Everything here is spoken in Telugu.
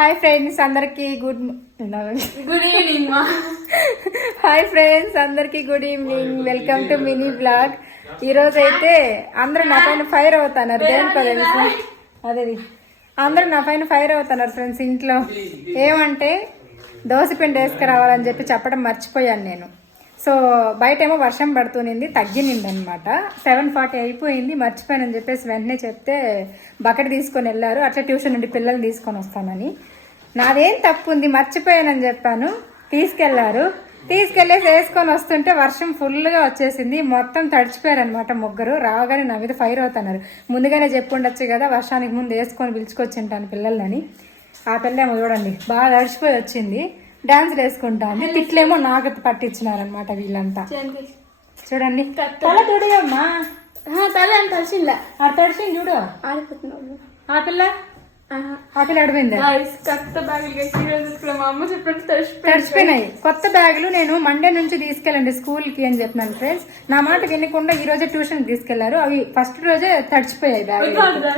హాయ్ ఫ్రెండ్స్ అందరికి గుడ్ ఈవినింగ్ హాయ్ ఫ్రెండ్స్ అందరికి good evening. Welcome to mini blog. ఈ రోజు అయితే అందరూ నా పైన ఫైర్ అవుతున్నారు. దేనికో తెలుసు అదే అందరూ నా పైన ఫైర్ అవుతున్నారు ఫ్రెండ్స్. ఇంట్లో ఏమంటే దోసపిండి వేసుకురావాలని చెప్పి చెప్పడం మర్చిపోయాను నేను. సో బయట ఏమో వర్షం పడుతునింది, తగ్గినింది అనమాట. 7:40 అయిపోయింది, మర్చిపోయానని చెప్పేసి వెంటనే చెప్తే బకెట్ తీసుకొని వెళ్ళారు. అట్లా ట్యూషన్ నుండి పిల్లల్ని తీసుకొని వస్తానని. నాదేం తప్పు ఉంది, మర్చిపోయానని చెప్పాను. తీసుకెళ్లారు, తీసుకెళ్లేసి వేసుకొని వస్తుంటే వర్షం ఫుల్గా వచ్చేసింది. మొత్తం తడిచిపోయారనమాట ముగ్గురు. రాగానే నా మీద ఫైర్ అవుతున్నారు. ముందుగానే చెప్పి ఉండొచ్చు కదా, వర్షానికి ముందు వేసుకొని పిలుచుకొచ్చింటాను పిల్లలని. ఆ పిల్లేమో చూడండి బాగా తడిచిపోయి వచ్చింది, డాన్స్లు వేసుకుంటాంది. తిట్లేమో నాకు పట్టించినారనమాట వీళ్ళంతా. చూడండి తల తుడియమ్మా, తల అని తడిచిందా? తడిచింది చూడు. ఆడిపోతున్నావు ఆ పిల్ల అడిపోయింది. కొత్త బ్యాగులు మా అమ్మ చెప్పినట్టు తడిచిపోయినాయి. కొత్త బ్యాగులు నేను మండే నుంచి తీసుకెళ్ళండి స్కూల్ కి అని చెప్పినాను ఫ్రెండ్స్. నా మాట వినకుండా ఈ రోజే ట్యూషన్ తీసుకెళ్లారు. అవి ఫస్ట్ రోజే తడిచిపోయాయి బ్యాగులు.